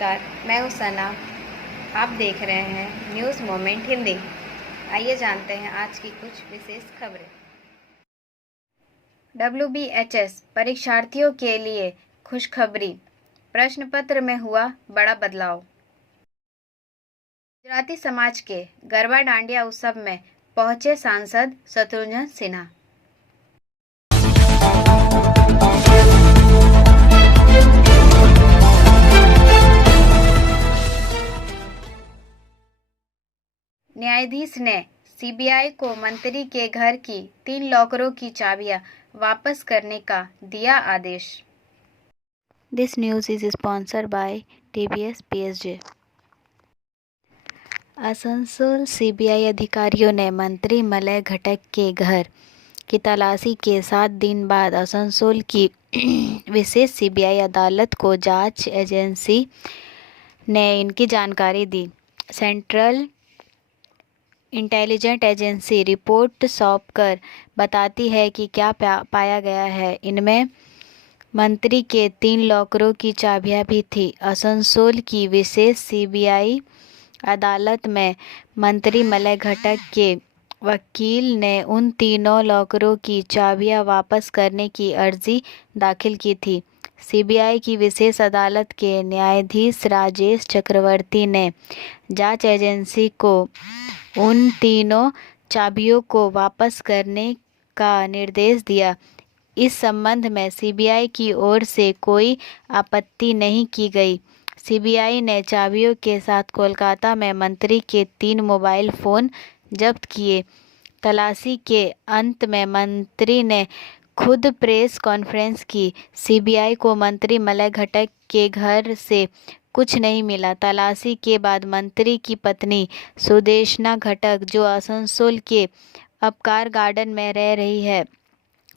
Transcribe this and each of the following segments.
नमस्कार, मैं हूँ सना। आप देख रहे हैं न्यूज़ मोमेंट हिंदी। आइए जानते हैं आज की कुछ विशेष खबरें। WBHS परीक्षार्थियों के लिए खुशखबरी, प्रश्न पत्र में हुआ बड़ा बदलाव। गुजराती समाज के गरबा डांडिया उत्सव में पहुंचे सांसद शत्रुघ्न सिन्हा। न्यायाधीश ने CBI को मंत्री के घर की 3 लॉकरों की चाबियां वापस करने का दिया आदेश। This news is sponsored by TVS PSG। Asansol CBI अधिकारियों ने मंत्री मलय घटक के घर की तलाशी के 7 दिन बाद आसनसोल की विशेष CBI अदालत को जांच एजेंसी ने इनकी जानकारी दी। सेंट्रल इंटेलिजेंस एजेंसी रिपोर्ट सौंपकर बताती है कि क्या पाया गया है। इनमें मंत्री के 3 लॉकरों की चाबियां भी थी। आसनसोल की विशेष CBI अदालत में मंत्री मलय घटक के वकील ने उन तीनों लॉकरों की चाबियां वापस करने की अर्जी दाखिल की थी। CBI की विशेष अदालत के न्यायाधीश राजेश चक्रवर्ती ने जांच एजेंसी को उन तीनों चाबियों को वापस करने का निर्देश दिया। इस संबंध में CBI की ओर से कोई आपत्ति नहीं की गई। CBI ने चाबियों के साथ कोलकाता में मंत्री के 3 मोबाइल फ़ोन जब्त किए। तलाशी के अंत में मंत्री ने खुद प्रेस कॉन्फ्रेंस की। CBI को मंत्री मलय घटक के घर से कुछ नहीं मिला। तलाशी के बाद मंत्री की पत्नी सुदेशना घटक, जो आसनसोल के अपकार गार्डन में रह रही है,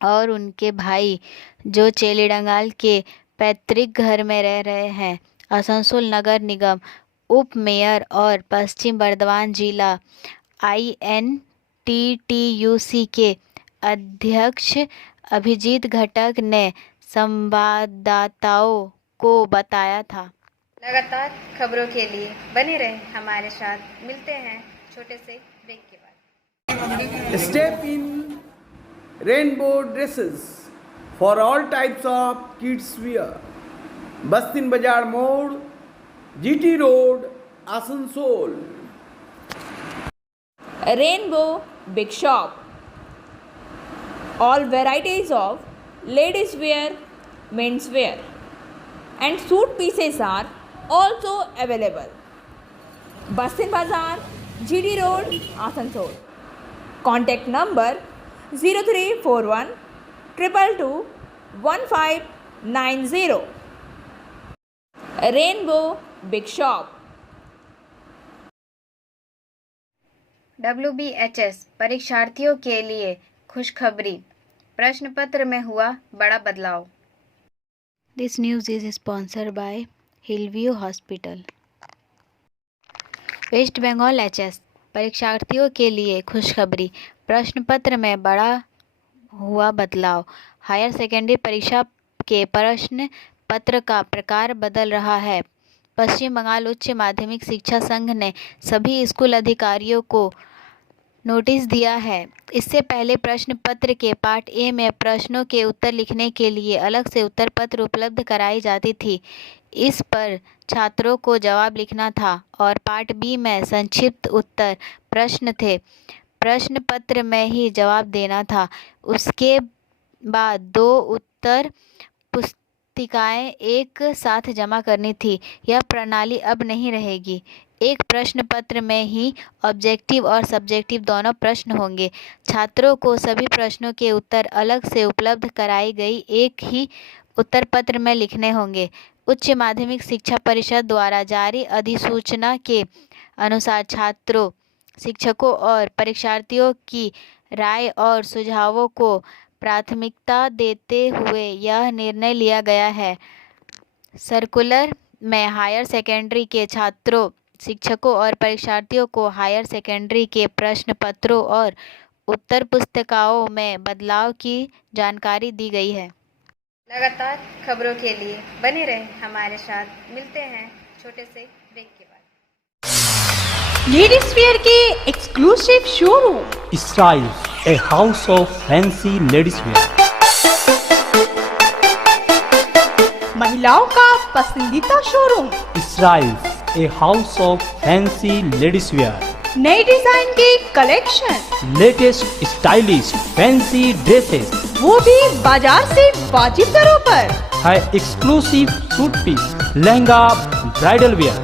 और उनके भाई, जो चेलीडंगाल के पैतृक घर में रह रहे हैं, आसनसोल नगर निगम उप मेयर और पश्चिम बर्धमान जिला INTTUC के अध्यक्ष अभिजीत घटक ने संवाददाताओं को बताया था। लगातार खबरों के लिए बने रहें हमारे साथ। मिलते हैं छोटे से ब्रेक के बाद। Step in rainbow dresses for all types of kids wear. Bastin Bazaar Mode, GT Road, Asansol. Rainbow Big Shop. All varieties of ladies wear, men's wear, and suit pieces are also available. Bastin Bazaar, GD Road, Asansol. Contact number 0341 222 1590. Rainbow Big Shop. WBHS परीक्षार्थियों के लिए खुशखबरी, प्रश्न पत्र में हुआ बड़ा बदलाव। This news is sponsored by Hillview hospital. West Bengal HS परीक्षार्थियों के लिए खुशखबरी, प्रश्न पत्र में बड़ा हुआ बदलाव। हायर सेकेंडरी परीक्षा के प्रश्न पत्र का प्रकार बदल रहा है। पश्चिम बंगाल उच्च माध्यमिक शिक्षा संघ ने सभी स्कूल अधिकारियों को नोटिस दिया है। इससे पहले प्रश्न पत्र के पार्ट A में प्रश्नों के उत्तर लिखने के लिए अलग से उत्तर पत्र उपलब्ध कराई जाती थी। इस पर छात्रों को जवाब लिखना था, और पार्ट B में संक्षिप्त उत्तर प्रश्न थे। प्रश्न पत्र में ही जवाब देना था। उसके बाद 2 उत्तर पुस्तिकाएं एक साथ जमा करनी थी। यह प्रणाली अब नहीं रहेगी। एक प्रश्न पत्र में ही ऑब्जेक्टिव और सब्जेक्टिव दोनों प्रश्न होंगे। छात्रों को सभी प्रश्नों के उत्तर अलग से उपलब्ध कराई गई एक ही उत्तर पत्र में लिखने होंगे। उच्च माध्यमिक शिक्षा परिषद द्वारा जारी अधिसूचना के अनुसार छात्रों, शिक्षकों और परीक्षार्थियों की राय और सुझावों को प्राथमिकता देते हुए यह निर्णय लिया गया है। सर्कुलर में हायर सेकेंडरी के छात्रों, शिक्षकों और परीक्षार्थियों को हायर सेकेंडरी के प्रश्न पत्रों और उत्तर पुस्तिकाओं में बदलाव की जानकारी दी गई है। लगातार खबरों के लिए बने रहें हमारे साथ। मिलते हैं छोटे से ब्रेक के बाद। लेडीज वेयर के exclusive showroom Styles, a house of fancy ladies wear. महिलाओं का पसंदीदा showroom, Styles, a house of fancy ladies wear. नए डिजाइन के collection, Latest stylish fancy dresses वो भी बाजार से वाजिब दरों पर। है exclusive suit piece, lehenga, bridal wear,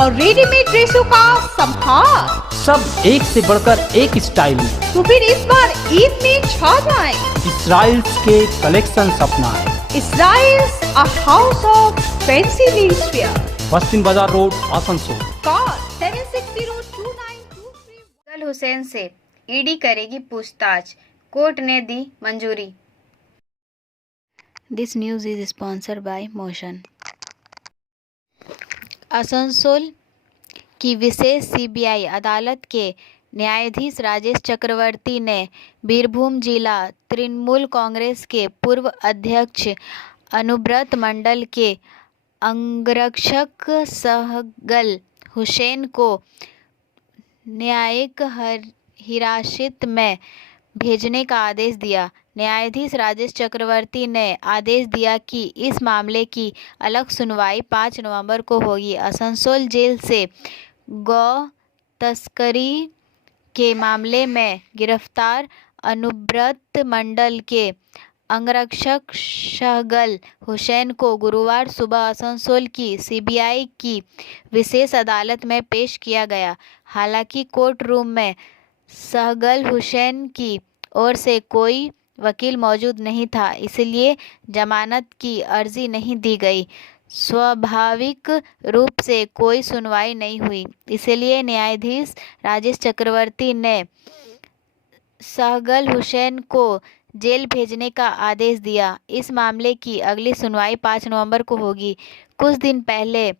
और रेडीमेड ड्रेसों का संभार। सब एक से बढ़कर एक स्टाइल में। तो फिर इस बार ईद में छा जाएं। Styles के कलेक्शन अपना है। Styles, a house of fancy ladies wear. बस्तिन बाजार रोड, आसनसोल। Call 76029223. सहगल हुसैन से ईडी करेगी पूछताछ, कोर्ट ने दी मंजूरी। This news is sponsored bye motion. Asansol की विशेष सीबीआई अदालत के न्यायाधीश राजेश चक्रवर्ती ने बीरभूम जिला तृणमूल कांग्रेस के पूर्व अध्यक्ष अनुब्रत मंडल के अंगरक्षक सहगल हुसैन को न्यायिक हिरासत में भेजने का आदेश दिया। न्यायाधीश राजेश चक्रवर्ती ने आदेश दिया कि इस मामले की अलग सुनवाई 5 नवंबर को होगी। आसनसोल जेल से गौ तस्करी के मामले में गिरफ्तार अनुब्रत मंडल के अंगरक्षक सहगल हुसैन को गुरुवार सुबह आसनसोल की सीबीआई की विशेष अदालत में पेश किया गया। हालांकि कोर्ट रूम में सहगल हुसैन की ओर से कोई वकील मौजूद नहीं था, इसलिए जमानत की अर्जी नहीं दी गई। स्वाभाविक रूप से कोई सुनवाई नहीं हुई, इसलिए न्यायाधीश राजेश चक्रवर्ती ने सहगल हुसैन को जेल भेजने का आदेश दिया। इस मामले की अगली सुनवाई 5 नवंबर को होगी। कुछ दिन पहले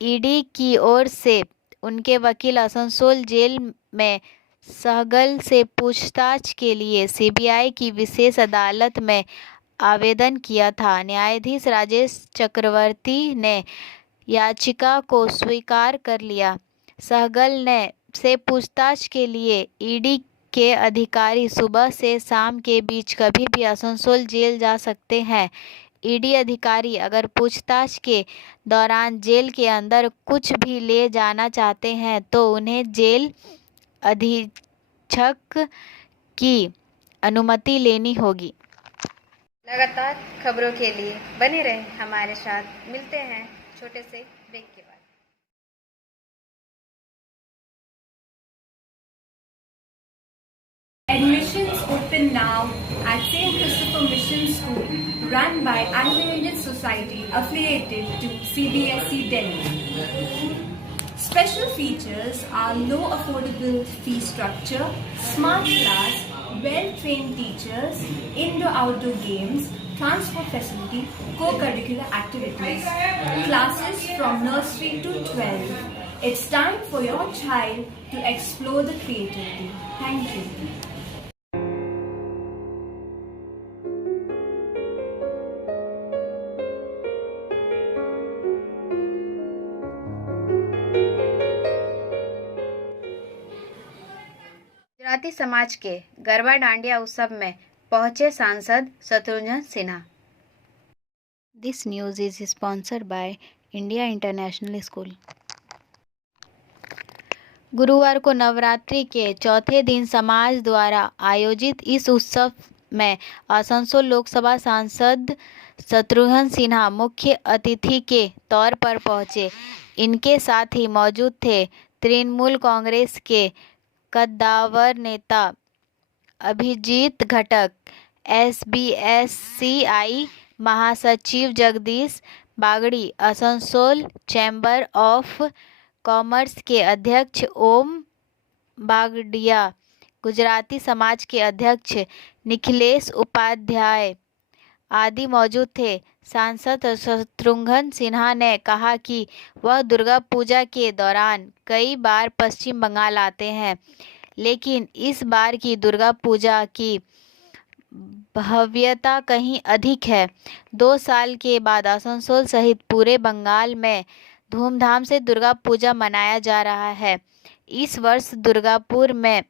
ईडी की ओर से उनके वकील आसनसोल जेल में सहगल से पूछताछ के लिए सीबीआई की विशेष अदालत में आवेदन किया था। न्यायाधीश राजेश चक्रवर्ती ने याचिका को स्वीकार कर लिया। सहगल ने से पूछताछ के लिए ईडी के अधिकारी सुबह से शाम के बीच कभी भी आसनसोल जेल जा सकते हैं। ईडी अधिकारी अगर पूछताछ के दौरान जेल के अंदर कुछ भी ले जाना चाहते हैं तो उन्हें जेल अधीक्षक की अनुमति लेनी होगी। लगातार खबरों के लिए बने रहें हमारे साथ। मिलते हैं छोटे से ब्रेक के बाद। Admissions open now at St. Christopher Mission School, run by Anglo-Indian Society affiliated to CBSE Delhi. Special features are low affordable fee structure, smart class, well-trained teachers, indoor-outdoor games, transport facility, co-curricular activities, classes from nursery to 12. It's time for your child to explore the creativity. Thank you. Gujarati समाज के गरबा डांडिया उत्सव में पहुंचे सांसद Shatrughan Sinha. This news is sponsored by India International School. गुरुवार को नवरात्रि के चौथे दिन समाज द्वारा आयोजित इस उत्सव में आसनसोल लोकसभा सांसद शत्रुघ्न सिन्हा मुख्य अतिथि के तौर पर पहुंचे। इनके साथ ही मौजूद थे तृणमूल कांग्रेस के कद्दावर नेता अभिजीत घटक, SBSCI महासचिव Jagdish Bagri, Asansol chamber of commerce के अध्यक्ष ओम बागड़िया, गुजराती समाज के अध्यक्ष निखिलेश उपाध्याय आदि मौजूद थे। सांसद शत्रुघ्न सिन्हा ने कहा कि वह दुर्गा पूजा के दौरान कई बार पश्चिम बंगाल आते हैं, लेकिन इस बार की दुर्गा पूजा की भव्यता कहीं अधिक है। 2 साल के बाद आसनसोल सहित पूरे बंगाल में धूमधाम से दुर्गा पूजा मनाया जा रहा है। इस वर्ष दुर्गापुर में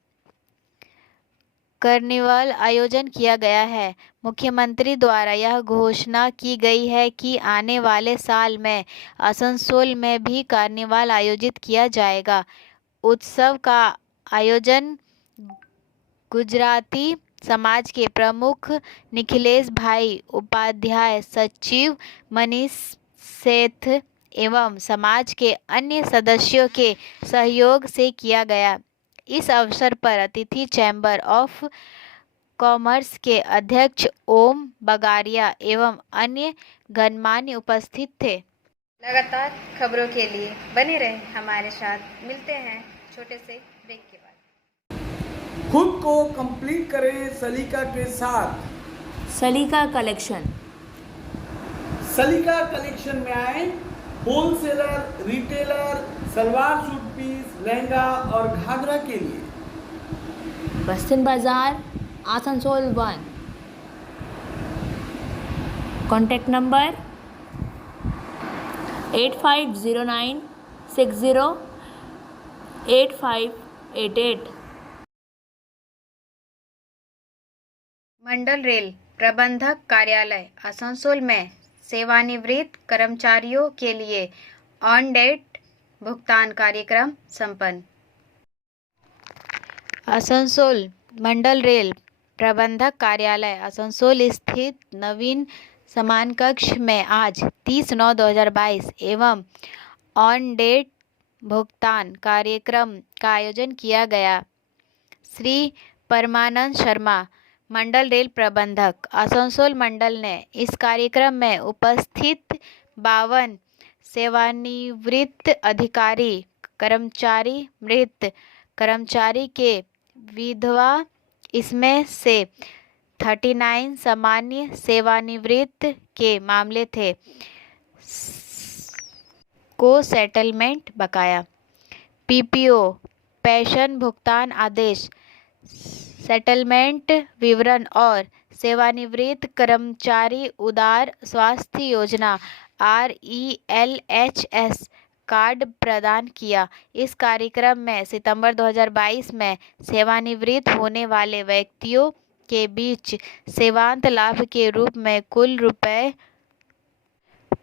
कार्निवल आयोजन किया गया है। मुख्यमंत्री द्वारा यह घोषणा की गई है कि आने वाले साल में आसनसोल में भी कार्निवल आयोजित किया जाएगा। उत्सव का आयोजन गुजराती समाज के प्रमुख निखिलेश भाई उपाध्याय, सचिव मनीष सेठ एवं समाज के अन्य सदस्यों के सहयोग से किया गया। इस अवसर पर अतिथि चैम्बर ऑफ कॉमर्स के अध्यक्ष ओम बगारिया एवं अन्य गणमान्य उपस्थित थे। लगातार खबरों के लिए बने रहें हमारे साथ। मिलते हैं छोटे से ब्रेक के बाद। खुद को कंप्लीट करें सलीका के साथ। सलीका कलेक्शन। सलीका कलेक्शन में आए wholesaler, retailer, salwar suit piece, lehenga और घाघरा के लिए। बस्तिन बाजार, आसनसोल 1। Contact number 8509608588। मंडल रेल प्रबंधक कार्यालय आसनसोल में सेवानिवृत्त कर्मचारियों के लिए ऑन डेट भुगतान कार्यक्रम संपन्न। आसनसोल मंडल रेल प्रबंधक कार्यालय आसनसोल स्थित नवीन समान कक्ष में आज 30/9/2022 एवं ऑन डेट भुगतान कार्यक्रम का आयोजन किया गया। श्री परमानंद शर्मा, मंडल रेल प्रबंधक आसनसोल मंडल ने इस कार्यक्रम में उपस्थित 52 सेवानिवृत्त अधिकारी, कर्मचारी, मृत कर्मचारी के विधवा, इसमें से 39 सामान्य सेवानिवृत्त के मामले थे, को सेटलमेंट बकाया, पीपीओ, पेंशन भुगतान आदेश, सेटलमेंट विवरण और सेवानिवृत्त कर्मचारी उदार स्वास्थ्य योजना RELHS कार्ड प्रदान किया। इस कार्यक्रम में सितंबर 2022 में सेवानिवृत्त होने वाले व्यक्तियों के बीच सेवांत लाभ के रूप में कुल रुपये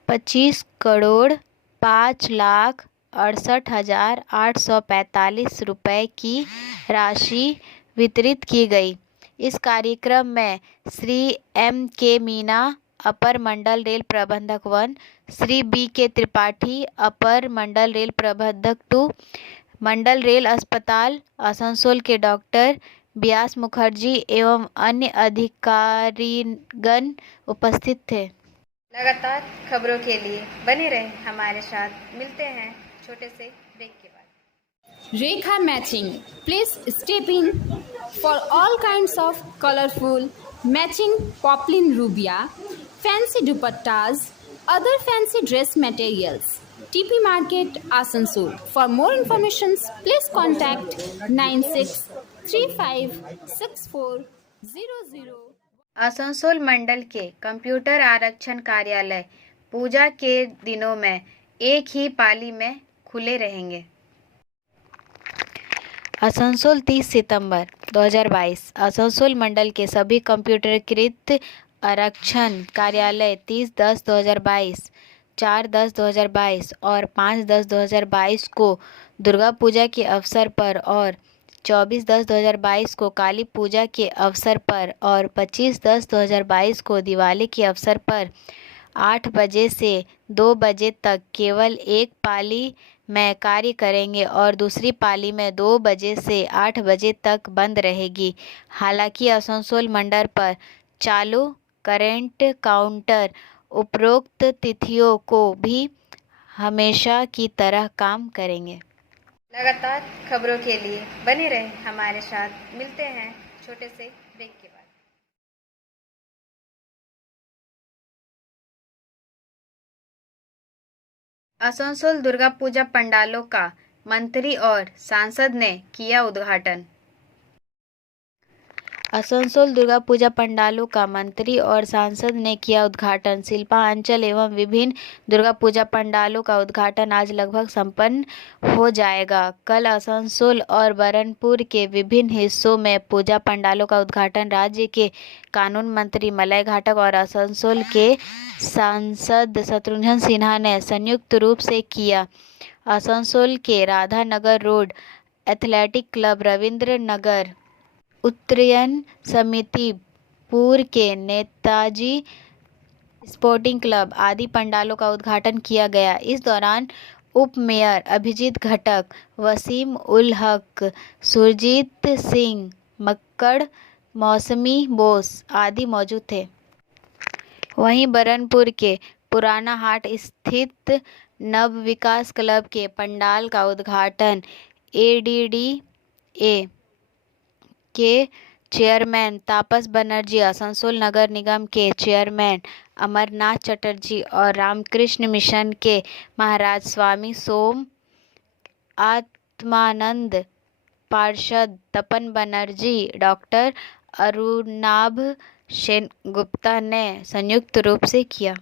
25,05,68,845 रुपये की राशि वितरित की गई। इस कार्यक्रम में श्री M.K. मीना, अपर मंडल रेल प्रबंधक 1, श्री B.K. त्रिपाठी, अपर मंडल रेल प्रबंधक 2, मंडल रेल अस्पताल आसनसोल के डॉक्टर व्यास मुखर्जी एवं अन्य अधिकारीगण उपस्थित थे। लगातार खबरों के लिए बने रहें हमारे साथ। मिलते हैं छोटे से ब्रेक के बाद। Rekha Matching. Please step in for all kinds of colorful matching poplin rubia, fancy dupattas, other fancy dress materials. TP Market, Asansol. For more information, please contact 96356400. Asansol मंडल के कंप्यूटर आरक्षण कार्यालय पूजा के दिनों में एक ही पाली में खुले रहेंगे। आसनसोल 30 सितंबर 2022। आसनसोल मंडल के सभी कंप्यूटरीकृत आरक्षण कार्यालय 30/10/2022, 4/10/2022 और 5/10/2022 को दुर्गा पूजा के अवसर पर और 24/10/2022 को काली पूजा के अवसर पर और 25/10/2022 को दिवाली के अवसर पर 8 बजे से 2 बजे तक केवल एक पाली में कार्य करेंगे और दूसरी पाली में 2 बजे से 8 बजे तक बंद रहेगी। हालांकि आसनसोल मंडल पर चालू करेंट काउंटर उपरोक्त तिथियों को भी हमेशा की तरह काम करेंगे। लगातार खबरों के लिए बने रहें हमारे साथ। मिलते हैं छोटे से ब्रेक के बाद। आसनसोल दुर्गा पूजा पंडालों का मंत्री और सांसद ने किया उद्घाटन। आसनसोल दुर्गा पूजा पंडालों का मंत्री और सांसद ने किया उद्घाटन। शिल्पांचल एवं विभिन्न दुर्गा पूजा पंडालों का उद्घाटन आज लगभग संपन्न हो जाएगा। कल आसनसोल और बरनपुर के विभिन्न हिस्सों में पूजा पंडालों का उद्घाटन राज्य के कानून मंत्री मलय घाटक और आसनसोल के सांसद शत्रुघ्न सिन्हा ने संयुक्त रूप से किया। आसनसोल के राधा नगर रोड एथलेटिक क्लब, रविंद्र नगर उत्तरायण समिति, पूर्व के नेताजी स्पोर्टिंग क्लब आदि पंडालों का उद्घाटन किया गया। इस दौरान उप मेयर अभिजीत घटक, वसीम उल हक, सुरजीत सिंह मक्कड़, मौसमी बोस आदि मौजूद थे। वहीं बरनपुर के पुराना हाट स्थित नव विकास क्लब के पंडाल का उद्घाटन एडीडीए के चेयरमैन तापस बनर्जी, आसनसोल नगर निगम के चेयरमैन अमरनाथ चटर्जी और रामकृष्ण मिशन के महाराज स्वामी सोम आत्मानंद, पार्षद तपन बनर्जी, डॉक्टर अरुणाभ सेनगुप्ता ने संयुक्त रूप से किया।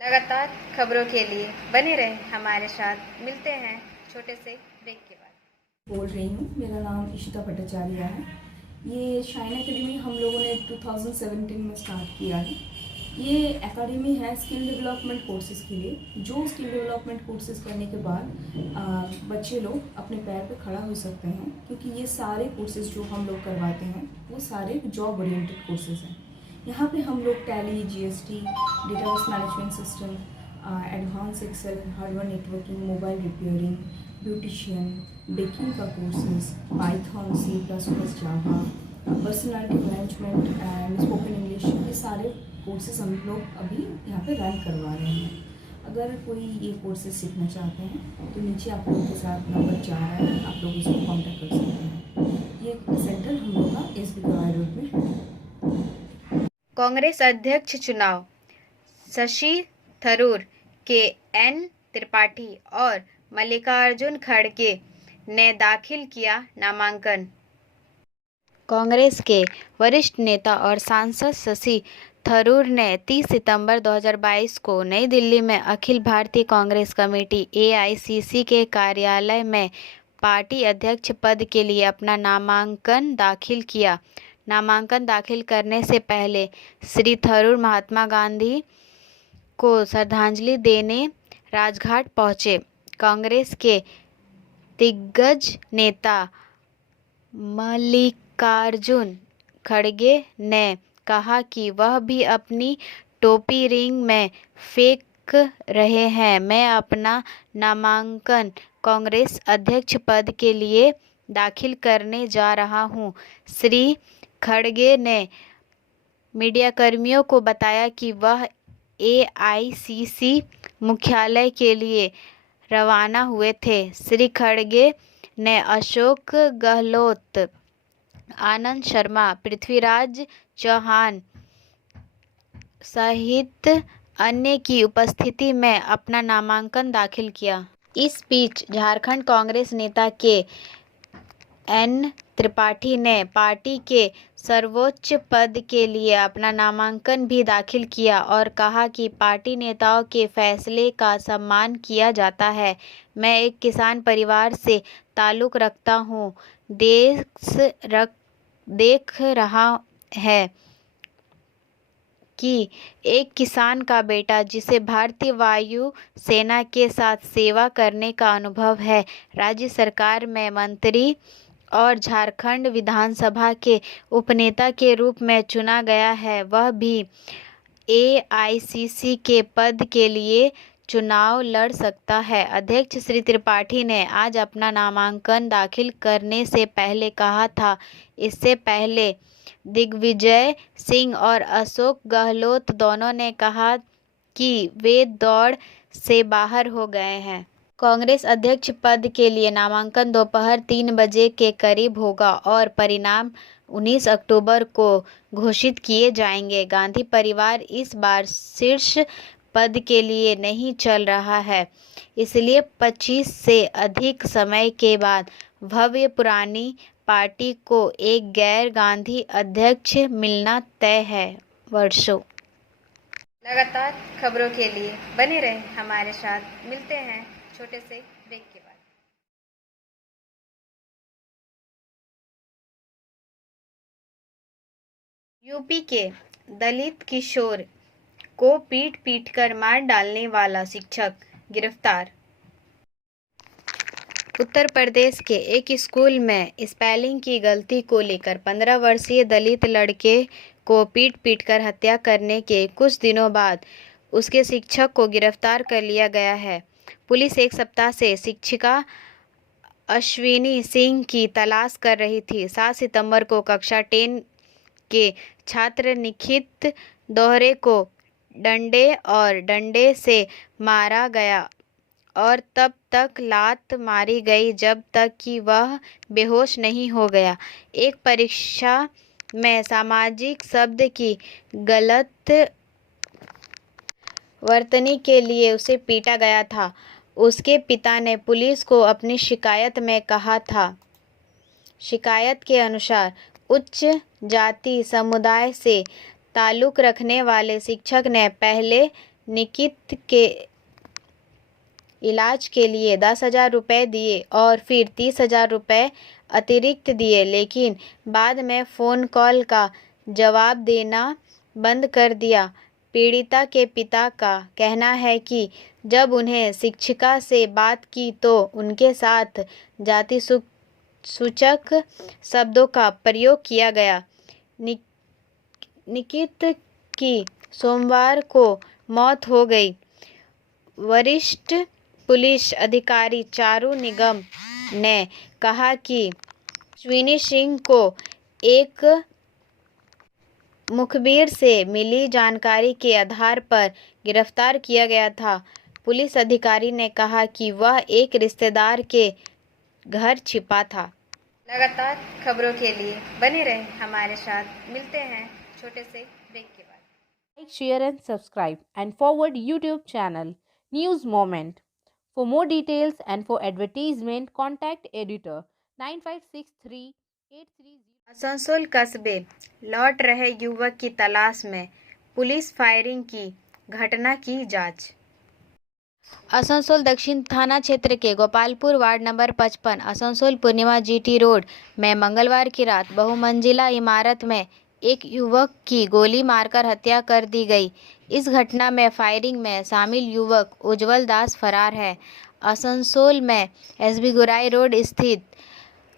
लगातार खबरों के लिए बने रहें हमारे साथ। मिलते हैं छोटे से ब्रेक के बाद। बोल रही हूँ, मेरा नाम इशिता भट्टाचार्य है। ये शाइन एकेडमी हम लोगों ने 2017 में स्टार्ट किया है। ये एकेडमी है स्किल डेवलपमेंट कोर्सेज़ के लिए। जो स्किल डेवलपमेंट कोर्सेज़ करने के बाद बच्चे लोग अपने पैर पे खड़ा हो सकते हैं, क्योंकि ये सारे कोर्सेज़ जो हम लोग करवाते हैं वो सारे जॉब ओरिएंटेड कोर्सेज़ हैं। यहाँ पे हम लोग Tally, GST, database management system, advance Excel, hardware networking, mobile repairing, beautician, baking का courses, Python, C++, Java, personality management and spoken English, ये सारे कोर्सेज हम लोग अभी यहाँ पे रन करवा रहे हैं। अगर कोई ये कोर्सेज सीखना चाहते हैं तो नीचे आप लोगों के साथ नंबर जा रहा है, आप लोग इसको कॉन्टैक्ट कर सकते हैं। ये सेंटर हम लोग का SB कवाई रोड में है। कांग्रेस अध्यक्ष चुनाव, शशि थरूर के N त्रिपाठी और मल्लिकार्जुन खड़गे ने दाखिल किया नामांकन। कांग्रेस के वरिष्ठ नेता और सांसद शशि थरूर ने 30 सितंबर 2022 को नई दिल्ली में अखिल भारतीय कांग्रेस कमेटी AICC के कार्यालय में पार्टी अध्यक्ष पद के लिए अपना नामांकन दाखिल किया। नामांकन दाखिल करने से पहले श्री थरूर महात्मा गांधी को श्रद्धांजलि देने राजघाट पहुंचे। कांग्रेस के दिग्गज नेता मल्लिकार्जुन खड़गे ने कहा कि वह भी अपनी टोपी रिंग में फेंक रहे हैं। मैं अपना नामांकन कांग्रेस अध्यक्ष पद के लिए दाखिल करने जा रहा हूं। श्री खड़गे ने मीडियाकर्मियों को बताया कि वह AICC मुख्यालय के लिए रवाना हुए थे। श्री खड़गे ने अशोक गहलोत, आनंद शर्मा, पृथ्वीराज चौहान सहित अन्य की उपस्थिति में अपना नामांकन दाखिल किया। इस बीच झारखंड कांग्रेस नेता के N त्रिपाठी ने पार्टी के सर्वोच्च पद के लिए अपना नामांकन भी दाखिल किया और कहा कि पार्टी नेताओं के फैसले का सम्मान किया जाता है। मैं एक किसान परिवार से ताल्लुक़ रखता हूँ। देख रहा है कि एक किसान का बेटा जिसे भारतीय वायु सेना के साथ सेवा करने का अनुभव है, राज्य सरकार में मंत्री और झारखंड विधानसभा के उपनेता के रूप में चुना गया है, वह भी AICC के पद के लिए चुनाव लड़ सकता है। अध्यक्ष श्री त्रिपाठी ने आज अपना नामांकन दाखिल करने से पहले कहा था। इससे पहले दिग्विजय सिंह और अशोक गहलोत दोनों ने कहा कि वे दौड़ से बाहर हो गए हैं। कांग्रेस अध्यक्ष पद के लिए नामांकन दोपहर 3 बजे के करीब होगा और परिणाम 19 अक्टूबर को घोषित किए जाएंगे। गांधी परिवार इस बार शीर्ष पद के लिए नहीं चल रहा है, इसलिए 25 से अधिक समय के बाद भव्य पुरानी पार्टी को एक गैर गांधी अध्यक्ष मिलना तय है। वर्षों लगातार खबरों के लिए बने रहें हमारे साथ। मिलते हैं छोटे से ब्रेक के बाद। यूपी के दलित किशोर को पीट कर मार डालने वाला शिक्षक गिरफ्तार। उत्तर प्रदेश के एक स्कूल में स्पेलिंग की गलती को लेकर 15 वर्षीय दलित लड़के को पीट कर हत्या करने के कुछ दिनों बाद उसके शिक्षक को गिरफ्तार कर लिया गया है। पुलिस एक सप्ताह से शिक्षिका अश्विनी सिंह की तलाश कर रही थी। 7 सितंबर को कक्षा 10 के छात्र निखित दोहरे को डंडे से मारा गया और तब तक लात मारी गई जब तक कि वह बेहोश नहीं हो गया। एक परीक्षा में सामाजिक शब्द की गलत वर्तनी के लिए उसे पीटा गया था। उसके पिता ने पुलिस को अपनी शिकायत में कहा था। शिकायत के अनुसार उच्च जाति समुदाय से ताल्लुक रखने वाले शिक्षक ने पहले निकित के इलाज के लिए 10,000 रुपये दिए और फिर 30,000 रुपये अतिरिक्त दिए, लेकिन बाद में फ़ोन कॉल का जवाब देना बंद कर दिया। पीड़िता के पिता का कहना है कि जब उन्हें शिक्षिका से बात की तो उनके साथ जाति सूचक शब्दों का प्रयोग किया गया। निकित की सोमवार को मौत हो गई। वरिष्ठ पुलिस अधिकारी चारू निगम ने कहा कि अश्विनी सिंह को एक मुखबिर से मिली जानकारी के आधार पर गिरफ्तार किया गया था। पुलिस अधिकारी ने कहा कि वह एक रिश्तेदार के घर छिपा था। लगातार खबरों के लिए बने रहें हमारे साथ। मिलते हैं छोटे से ब्रेक के बाद। Like, share and subscribe and forward YouTube channel News Moment. For more details and for advertisement, contact editor 956383. Asansol कस्बे लौट रहे युवक की तलाश में पुलिस फायरिंग की घटना की जांच। आसनसोल दक्षिण थाना क्षेत्र के गोपालपुर वार्ड नंबर 55 आसनसोल पूर्णिमा GT रोड में मंगलवार की रात बहुमंजिला इमारत में एक युवक की गोली मारकर हत्या कर दी गई। इस घटना में फायरिंग में शामिल युवक उज्जवल दास फरार है। आसनसोल में SB गुराई रोड स्थित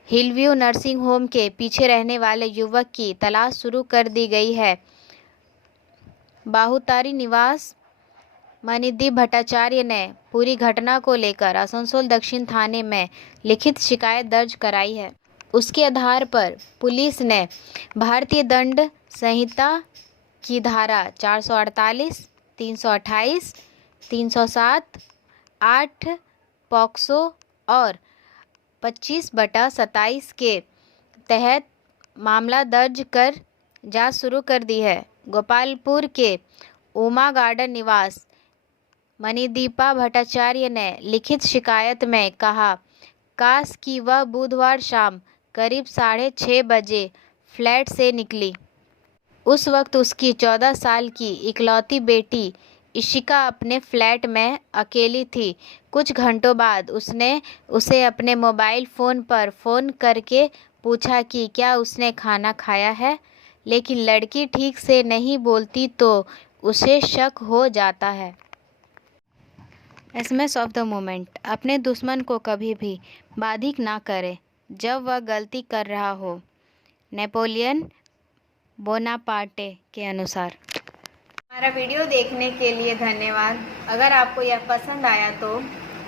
हिलव्यू नर्सिंग होम के पीछे रहने वाले युवक की तलाश शुरू कर दी गई है। बाहुतारी निवास मणिदीप भट्टाचार्य ने पूरी घटना को लेकर आसनसोल दक्षिण थाने में लिखित शिकायत दर्ज कराई है। उसके आधार पर पुलिस ने भारतीय दंड संहिता की धारा 448, 328, 307, 8 पॉक्सो और 25/27 के तहत मामला दर्ज कर जांच शुरू कर दी है। गोपालपुर के उमा गार्डन निवास मणिदीपा भट्टाचार्य ने लिखित शिकायत में कहा काश कि वह बुधवार शाम करीब 6:30 बजे फ्लैट से निकली। उस वक्त उसकी 14 साल की इकलौती बेटी इशिका अपने फ्लैट में अकेली थी। कुछ घंटों बाद उसने उसे अपने मोबाइल फ़ोन पर फ़ोन करके पूछा कि क्या उसने खाना खाया है, लेकिन लड़की ठीक से नहीं बोलती तो उसे शक हो जाता है। एसएमएस ऑफ द मोमेंट: अपने दुश्मन को कभी भी बाधित ना करें जब वह गलती कर रहा हो। नेपोलियन बोनापार्टे के अनुसार। हमारा वीडियो देखने के लिए धन्यवाद। अगर आपको यह पसंद आया तो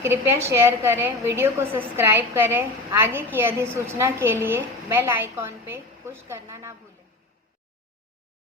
कृपया शेयर करें, वीडियो को सब्सक्राइब करें। आगे की अधिसूचना के लिए बेल आइकॉन पे पुश करना ना भूलें।